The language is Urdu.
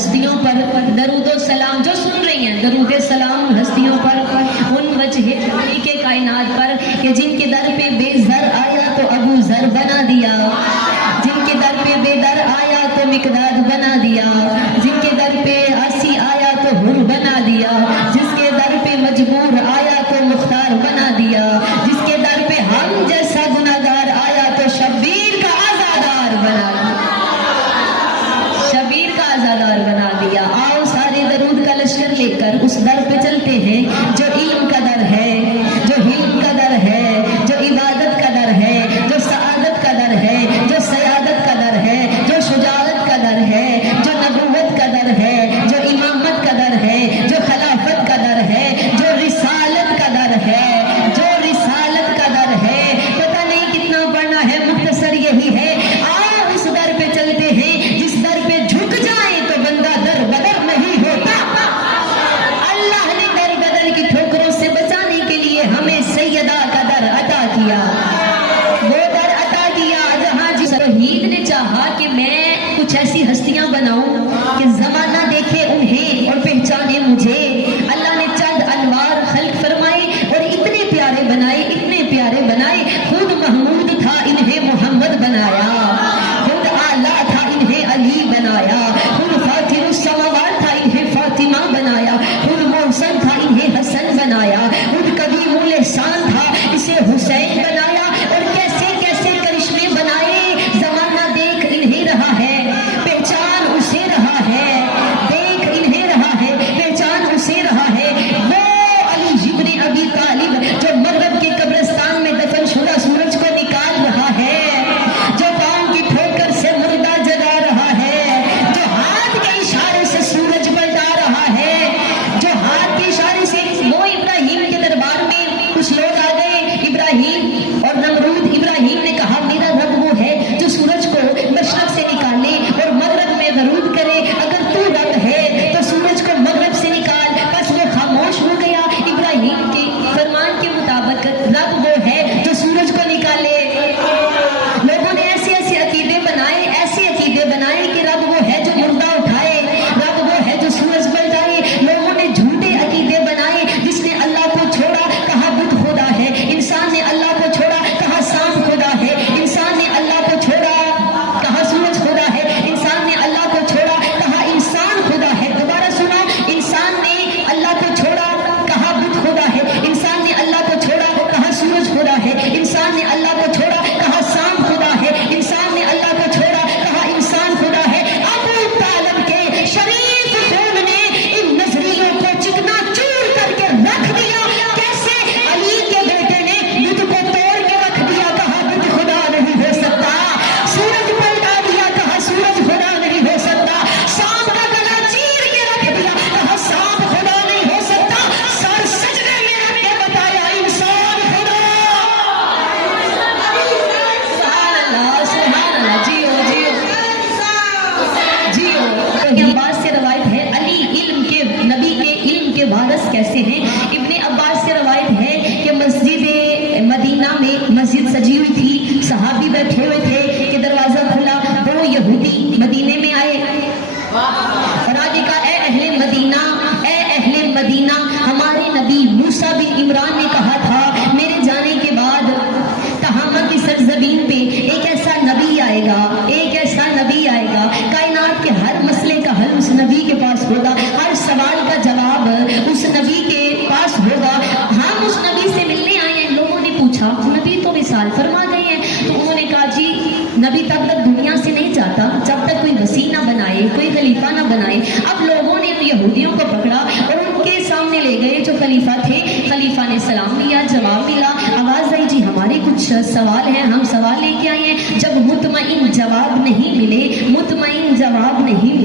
ہستیوں پر درود و سلام، جو سن رہی ہیں درود سلام ہستیوں پر ان وجہ کے کائنات پر کہ جن کے در پہ بے زر آیا تو ابو زر بنا دیا، جن کے در پہ بے در آیا تو مقداد بنا دیا، جن کے در پہ آسی آیا تو حر بنا دیا، جس کے در پہ مجبور آیا تو مختار بنا دیا، جس کے در پہ ہم جیسا گناہگار آیا تو شبیر کا آزادار بنا دیا، شبیر کا آزادار بنا دیا۔ آؤ سارے درود کا لشکر لے کر اس در پہ چلتے ہیں جو علم کا در ہے، جو حلم کا در ہے، جو عبادت کا در ہے، جو سعادت کا در ہے، جو سیادت کا در ہے، جو شجاعت کا در ہے، جو نبوت کا در ہے، جو امامت کا در ہے، جو خلافت کا در ہے، جو رسالت کا در ہے، جو رسالت کا در ہے۔ پتہ نہیں کتنا پڑھنا ہے، مختصر یہی ہے، آؤ اس در پہ چلتے ہیں جس در پہ جھک جائیں تو بندہ در بدر نہیں ہوتا۔ اللہ نے در بدر کی ٹھوکروں سے بچانے کے لیے ہمیں سیدہ کا در عطا کیا، وہ در عطا کیا جہاں جس توحید نے چاہا کہ میں کچھ ایسی ہستیاں بناؤں کہ زمانہ دیکھے انہیں اور پہچانے مجھے۔ اللہ نے چند انوار خلق فرمائے اور اتنے پیارے بنائے، اتنے پیارے بنائے، خود محمود تھا انہیں محمد بنایا، خود اعلیٰ تھا انہیں علی بنایا، خود فاطر السماوات تھا انہیں فاطمہ بنایا، خود محسن تھا انہیں حسن بنایا، خود قدیم الاحسان تھا اسے حسین بنایا، اور کیسے کیسے کرشمے بنائے۔ زمانہ دیکھ انہیں رہا ہے، پہچان اسے رہا ہے، دیکھ انہیں رہا ہے، پہچان اسے رہا ہے۔ وہ علی ابن ابی طالب جو مغرب کے قبرستان میں دفن شدہ سورج کو نکال رہا ہے، جو پاؤں کی ٹھوکر سے مردہ جگا رہا ہے، جو ہاتھ کے اشارے سے سورج پلٹا رہا ہے، جو ہاتھ کے اشارے سے وہ ابراہیم کے دربار میں کچھ لوگ آ گئے، ابراہیم اور نمرود۔ ابراہیم نے کہا میرا رب وہ ہے جو سورج کو مشرق سے نکالے اور مغرب میں غروب کرے، اگر تو رب ہے تو سورج کو مغرب سے نکال۔ بس وہ خاموش ہو گیا۔ ابراہیم کے فرمان کے مطابق رب وہ ہے جو سورج کو نکالے۔ لوگوں نے ایسے ایسے عقیدے بنائے، ایسے عقیدے بنائے کہ رب وہ ہے جو مردہ اٹھائے، رب وہ ہے جو سورج پلٹائے۔ لوگوں نے جھوٹے عقیدے بنائے، جس نے اللہ کو چھوڑا کہا بت خدا ہے، انسان نے اللہ کو چھوڑا کہا سانپ خدا ہے، انسان نے اللہ کو چھوڑا کہا سورج خدا ہے، انسان نے اللہ کو چھوڑا کہا انسان خدا ہے۔ دوبارہ سنا، انسان نے اللہ کو چھوڑا کہا بت خدا ہے، انسان نے اللہ کو چھوڑا کہا سورج خدا ہے، انسان نے اللہ کو چھوڑا کہا سانپ خدا ہے، انسان نے اللہ کو چھوڑا کہا انسان خدا ہے۔ ابو طالب کے شریف خون نے ان نظریوں کو چکنا چور کر کے رکھ دیا۔ کیسے؟ علی کے بیٹے نے بت کو توڑ کے رکھ دیا، کہا بت خدا نہیں ہو سکتا، سورج پلٹا دیا، کہا سورج خدا نہیں ہو سکتا، سانپ کا گلا چیر کے رکھ دیا، کہا سانپ خدا نہیں ہو سکتا، سر سجدے میں رکھ کے بتایا انسان خدا۔ سبحان اللہ، سبحان اللہ، جیو جیو جیو۔ ابن عباس سے روایت ہے علی علم کے نبی کے علم کے وارث کیسے ہیں؟ ابن عباس سے روایت ہے کہ مسجد مدینہ میں مسجد سجی ہوئی تھی، صحابی بیٹھے ہوئے تھے کہ دروازہ کھلا، وہ یہودی مدینے میں آئے اور آگے کہا اے اہل مدینہ، اے اہل مدینہ، ہمارے نبی موسیٰ بن عمران نے کہا تھا میرے جانے کے بعد تہامہ کی سرزمین پہ ایک ایسا نبی آئے گا، ایک ایسا نبی آئے گا، کائنات کے ہر مسئلے کا حل اس نبی کے پاس ہوگا، ہر سوال کا جواب اس نبی کے پاس ہوگا۔ ہم اس نبی سے ملنے آئے ہیں۔ لوگوں نے پوچھا نبی تو وصال فرما گئے ہیں، تو انہوں نے کہا جی نبی تب تک دنیا سے نہیں جاتا جب تک کوئی وسیع نہ بنائے، کوئی خلیفہ نہ بنائے۔ اب لوگوں نے یہودیوں کو پکڑا اور ان کے سامنے لے گئے جو خلیفہ تھے، خلیفہ نے سلام لیا، جواب ملا، آواز آئی جی ہمارے کچھ سوال ہیں، ہم سوال لے کے آئے ہیں۔ جب مطمئن جواب نہیں ملے، مطمئن جواب نہیں